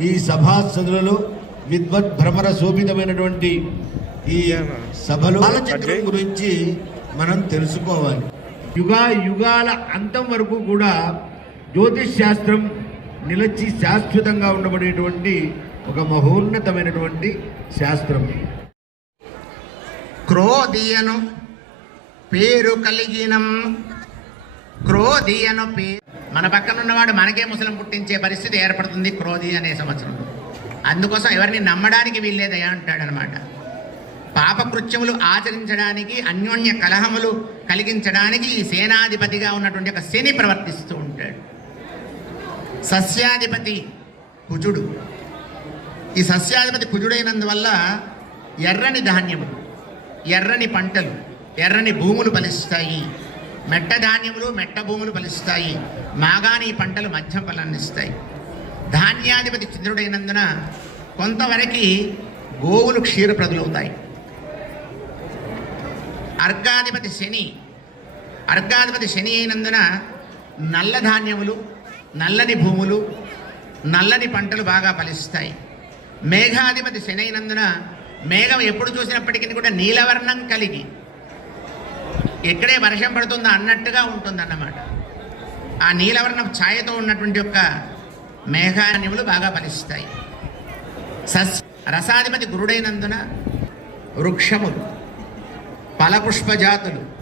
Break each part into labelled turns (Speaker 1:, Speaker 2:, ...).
Speaker 1: ఈ సభాసదులలో విద్వత్ భ్రమర శోభితమైనటువంటి ఈ సభలో కాలచక్రం గురించి మనం తెలుసుకోవాలి. యుగా యుగాల అంతం వరకు కూడా జ్యోతిష్ శాస్త్రం నిలచి శాశ్వతంగా ఉండబడేటువంటి ఒక మహోన్నతమైనటువంటి శాస్త్రం.
Speaker 2: క్రోధియను పేరు కలిగినం. క్రోధియను పేరు మన పక్కన ఉన్నవాడు మనకే ముసలం పుట్టించే పరిస్థితి ఏర్పడుతుంది క్రోధి అనే సంవత్సరంలో అందుకోసం ఎవరిని నమ్మడానికి వీల్లేదయా అంటాడనమాట. పాపకృత్యములు ఆచరించడానికి అన్యోన్య కలహములు కలిగించడానికి ఈ సేనాధిపతిగా ఉన్నటువంటి ఒక శని ప్రవర్తిస్తూ ఉంటాడు. సస్యాధిపతి కుజుడు. ఈ సస్యాధిపతి కుజుడైనందువల్ల ఎర్రని ధాన్యములు ఎర్రని పంటలు ఎర్రని భూములు ఫలిస్తాయి. మెట్ట ధాన్యములు మెట్ట భూములు ఫలిస్తాయి. మాగాని పంటలు మధ్య ఫలాన్నిస్తాయి. ధాన్యాధిపతి చంద్రుడైనందున కొంతవరకు గోవులు క్షీరప్రదులవుతాయి. అర్గాధిపతి శని. అర్గాధిపతి శని అయినందున నల్ల ధాన్యములు నల్లని భూములు నల్లని పంటలు బాగా ఫలిస్తాయి. మేఘాధిపతి శని అయినందున మేఘం ఎప్పుడు చూసినప్పటికీ కూడా నీలవర్ణం కలిగి ఎక్కడే వర్షం పడుతుందో అన్నట్టుగా ఉంటుందన్నమాట. ఆ నీలవర్ణ ఛాయతో ఉన్నటువంటి యొక్క మేఘాన్యములు బాగా ఫలిస్తాయి. సస్ రసాధిపతి గురుడైనందున వృక్షములు ఫలపుష్పజాతులు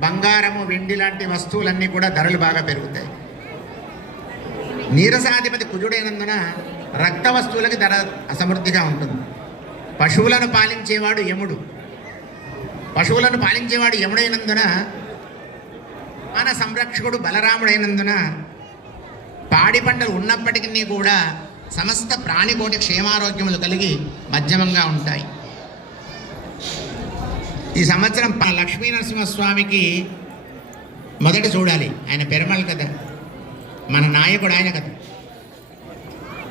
Speaker 2: బంగారము వెండి లాంటి వస్తువులన్నీ కూడా ధరలు బాగా పెరుగుతాయి. నీరసాధిపతి కుజుడైనందున రక్త వస్తువులకి ధర అసమృద్ధిగా ఉంటుంది. పశువులను పాలించేవాడు యముడు. పశువులను పాలించేవాడు యముడైనందున మన సంరక్షకుడు బలరాముడైనందున పాడి పంటలు ఉన్నప్పటికీ కూడా సమస్త ప్రాణికోటి క్షేమారోగ్యములు కలిగి మధ్యమంగా ఉంటాయి. ఈ సంవత్సరం ప- లక్ష్మీ నరసింహస్వామికి మొదట చూడాలి. ఆయన పెరమల్ కదా మన నాయకుడు ఆయన కదా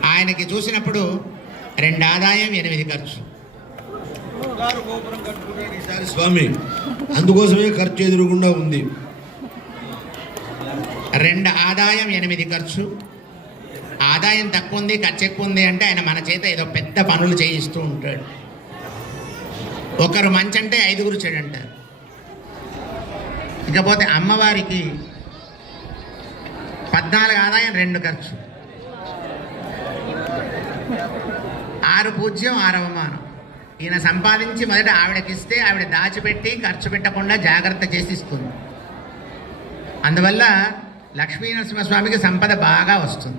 Speaker 2: ఆయనకి చూసినప్పుడు రెండు ఆదాయం ఎనిమిది ఖర్చు.
Speaker 1: ఈసారి స్వామి. అందుకోసమే ఖర్చు ఎదురుగుండా ఉంది.
Speaker 2: రెండు ఆదాయం ఎనిమిది ఖర్చు. ఆదాయం తక్కువ ఉంది ఖర్చు ఎక్కువ ఉంది అంటే ఆయన మన చేత ఏదో పెద్ద పనులు చేయిస్తూ ఉంటాడు. ఒకరు మంచి అంటే ఐదుగురు చెడు అంటారు ఇకపోతే అమ్మవారికి పద్నాలుగు ఆదాయం రెండు ఖర్చు. ఆరు పూజ్యం ఆరు అవమానం. ఈయన సంపాదించి మొదట ఆవిడకిస్తే ఆవిడ దాచిపెట్టి ఖర్చు పెట్టకుండా జాగ్రత్త చేసి ఇస్తుంది. అందువల్ల లక్ష్మీనరసింహస్వామికి సంపద బాగా వస్తుంది.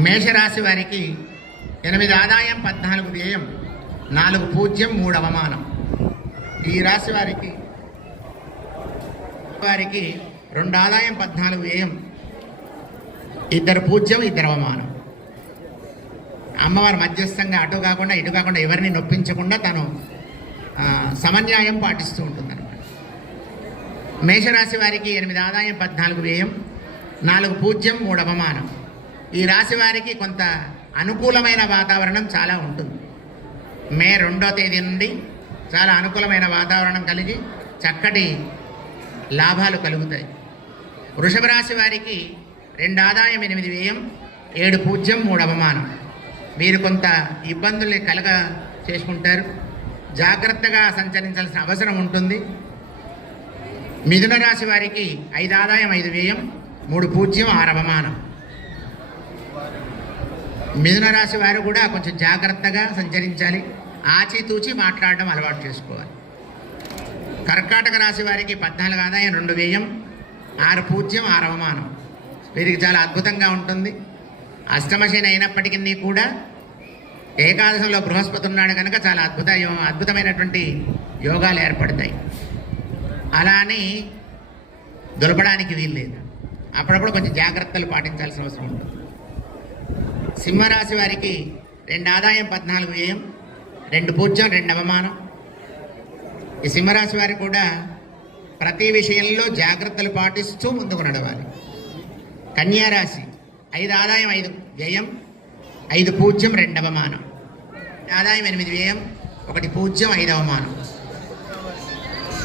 Speaker 2: మేషరాశి వారికి ఎనిమిది ఆదాయం పద్నాలుగు వ్యయం నాలుగు పూజ్యం మూడు అవమానం. ఈ రాశి వారికి వారికి రెండు ఆదాయం పద్నాలుగు వ్యయం ఇద్దరు పూజ్యం ఇద్దరు అవమానం. అమ్మవారు మధ్యస్థంగా అటు కాకుండా ఇటు కాకుండా ఎవరిని నొప్పించకుండా తను సమన్యాయం పాటిస్తూ ఉంటుందన్నమాట. మేషరాశి వారికి ఎనిమిది ఆదాయం పద్నాలుగు వ్యయం నాలుగు పూజ్యం మూడు అవమానం. ఈ రాశి వారికి కొంత అనుకూలమైన వాతావరణం చాలా ఉంటుంది. మే రెండో తేదీ నుండి చాలా అనుకూలమైన వాతావరణం కలిగి చక్కటి లాభాలు కలుగుతాయి. వృషభ రాశి వారికి రెండు ఆదాయం ఎనిమిది వ్యయం ఏడు పూజ్యం మూడు అవమానం. వీరు కొంత ఇబ్బందుల్ని కలగ చేసుకుంటారు. జాగ్రత్తగా సంచరించాల్సిన అవసరం ఉంటుంది. మిథున రాశి వారికి ఐదు ఆదాయం ఐదు వ్యయం మూడు పూజ్యం ఆరు అవమానం. మిథున రాశి వారు కూడా కొంచెం జాగ్రత్తగా సంచరించాలి. ఆచితూచి మాట్లాడడం అలవాటు చేసుకోవాలి. కర్కాటక రాశి వారికి పద్నాలుగు ఆదాయం రెండు వ్యయం ఆరు పూజ్యం ఆరు అవమానం. వీరికి చాలా అద్భుతంగా ఉంటుంది. అష్టమశని అయినప్పటికీ కూడా ఏకాదశంలో బృహస్పతి ఉన్నాడు కనుక చాలా అద్భుత అద్భుతమైనటువంటి యోగాలు ఏర్పడతాయి. అలా అని దొరకడానికి వీల్లేదు అప్పుడప్పుడు కొంచెం జాగ్రత్తలు పాటించాల్సిన అవసరం ఉంటుంది. సింహరాశి వారికి రెండు ఆదాయం పద్నాలుగు వ్యయం రెండు పూజ్యం రెండు అవమానం. ఈ సింహరాశి వారికి కూడా ప్రతి విషయంలో జాగ్రత్తలు పాటిస్తూ ముందుకు నడవాలి. కన్యారాశి ఐదు ఆదాయం ఐదు వ్యయం ఐదు పూజ్యం రెండు అవమానం. ఆదాయం ఎనిమిది వ్యయం ఒకటి పూజ్యం ఐదు అవమానం.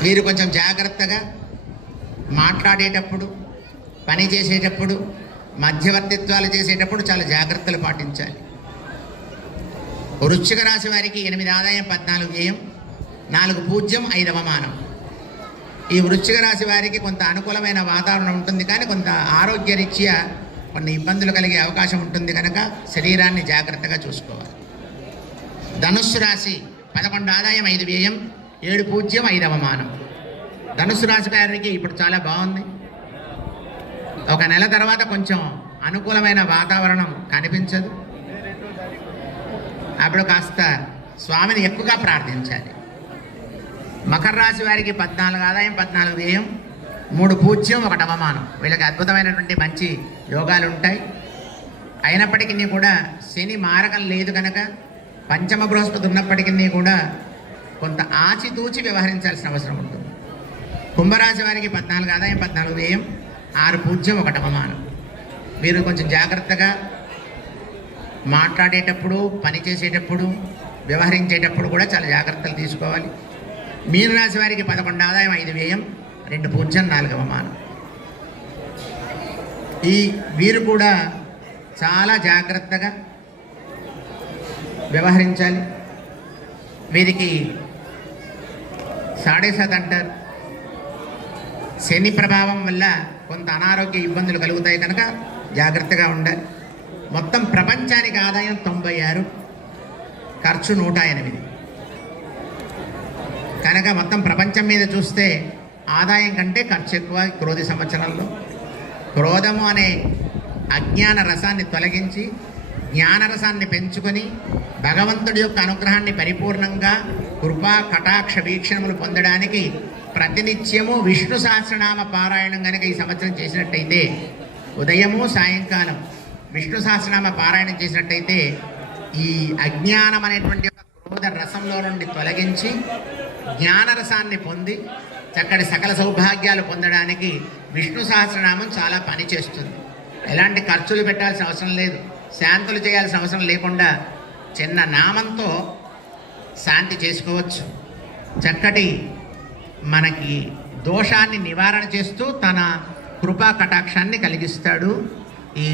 Speaker 2: వీరు కొంచెం జాగ్రత్తగా మాట్లాడేటప్పుడు పని చేసేటప్పుడు మధ్యవర్తిత్వాలు చేసేటప్పుడు చాలా జాగ్రత్తలు పాటించాలి. వృశ్చిక రాశి వారికి ఎనిమిది ఆదాయం పద్నాలుగు వ్యయం నాలుగు పూజ్యం ఐదు అవమానం. ఈ వృశ్చిక రాశి వారికి కొంత అనుకూలమైన వాతావరణం ఉంటుంది కానీ కొంత ఆరోగ్యరీత్యా కొన్ని ఇబ్బందులు కలిగే అవకాశం ఉంటుంది కనుక శరీరాన్ని జాగ్రత్తగా చూసుకోవాలి. ధనుస్సు రాశి పదకొండు ఆదాయం ఐదు వ్యయం ఏడు పూజ్యం ఐదు అవమానం. ధనుస్సు రాశి వారికి ఇప్పుడు చాలా బాగుంది. ఒక నెల తర్వాత కొంచెం అనుకూలమైన వాతావరణం కనిపించదు. అప్పుడు కాస్త స్వామిని ఎక్కువగా ప్రార్థించాలి. మకర రాశి వారికి పద్నాలుగు ఆదాయం పద్నాలుగు వ్యయం మూడు పూజ్యం ఒకటి అవమానం. వీళ్ళకి అద్భుతమైనటువంటి మంచి యోగాలు ఉంటాయి అయినప్పటికీ కూడా శని మారకం లేదు కనుక పంచమ బృహస్పతి ఉన్నప్పటికీ కూడా కొంత ఆచితూచి వ్యవహరించాల్సిన అవసరం ఉంటుంది. కుంభరాశి వారికి పద్నాలుగు ఆదాయం పద్నాలుగు వ్యయం ఆరు పూజ్యం ఒకటి అవమానం. మీరు కొంచెం జాగ్రత్తగా మాట్లాడేటప్పుడు పని చేసేటప్పుడు వ్యవహరించేటప్పుడు కూడా చాలా జాగ్రత్తలు తీసుకోవాలి. మీనరాశి వారికి పదకొండు ఆదాయం ఐదు వ్యయం రెండు పూజ్యం నాలుగు అవమానం. ఈ వీరు కూడా చాలా జాగ్రత్తగా వ్యవహరించాలి. వీరికి సాడేసత్ అంటారు. శని ప్రభావం వల్ల కొంత అనారోగ్య ఇబ్బందులు కలుగుతాయి కనుక జాగ్రత్తగా ఉండాలి. మొత్తం ప్రపంచానికి ఆదాయం తొంభై ఆరు ఖర్చు నూట ఎనిమిది. కనుక మొత్తం ప్రపంచం మీద చూస్తే ఆదాయం కంటే ఖర్చు ఎక్కువ క్రోధి సంవత్సరంలో. క్రోధము అనే అజ్ఞాన రసాన్ని తొలగించి జ్ఞాన రసాన్ని పెంచుకొని భగవంతుడి యొక్క అనుగ్రహాన్ని పరిపూర్ణంగా కృపా కటాక్ష వీక్షణములు పొందడానికి ప్రతినిత్యము విష్ణు సహస్రనామ పారాయణం కనుక ఈ సంవత్సరం చేసినట్టయితే ఉదయము సాయంకాలం విష్ణు సహస్రనామ పారాయణం చేసినట్టయితే ఈ అజ్ఞానం అనేటువంటి ఒక క్రోధ రసంలో నుండి తొలగించి జ్ఞానరసాన్ని పొంది చక్కటి సకల సౌభాగ్యాలు పొందడానికి విష్ణు సహస్రనామం చాలా పని చేస్తుంది. ఎలాంటి ఖర్చులు పెట్టాల్సిన అవసరం లేదు. శాంతులు చేయాల్సిన అవసరం లేకుండా చిన్న నామంతో శాంతి చేసుకోవచ్చు. చక్కటి మనకి దోషాన్ని నివారణ చేస్తూ తన కృపా కటాక్షాన్ని కలిగిస్తాడు. ఈ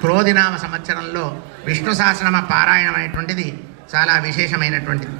Speaker 2: క్రోధినామ సంవత్సరంలో విష్ణు సహస్రనామ పారాయణం అనేటువంటిది చాలా విశేషమైనటువంటిది.